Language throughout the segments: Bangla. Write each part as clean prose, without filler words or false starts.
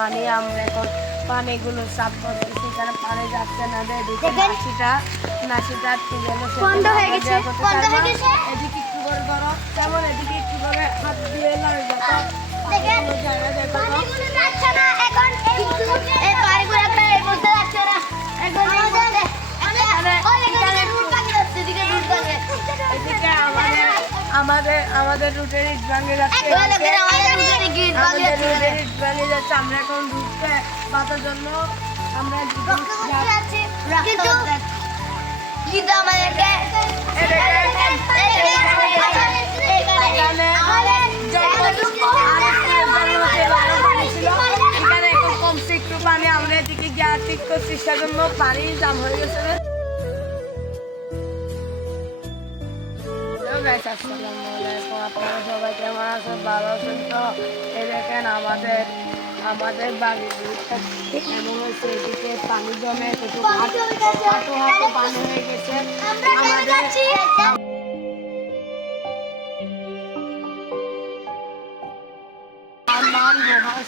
পানি আমরা এখন পানিগুলো সাফ করতেছি, কারণ পানি যাচ্ছে না। এদিকে নাসিটা আটকে গেল, এদিকে একটু করে ধরো, যেমন এদিকে একটু করে হাত দিয়ে লাগে যাতে পানিগুলো জায়গা যায়। আমাদের রুটের ইট ভাঙে যাচ্ছে, আমরা এখন রুটে বাঁচার জন্য আমরা এখানে এখন কমছে একটু পানি, আমরা এদিকে গিয়ে ঠিক করছি, সেজন্য পানি জাম হয়ে গেছে। আসসালামু আলাইকুম, আপনারা সবাই কেমন আছেন? ভালো আছেন তো? এই দেখেন আমাদের বাড়ির এমন হয়েছে, এদিকে পানি জমে হাঁটু পানি হয়ে গেছে। আমার নাম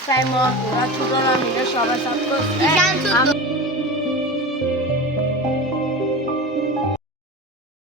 সাইমন, ওরা ছোটরা মিলে সবাই সাথে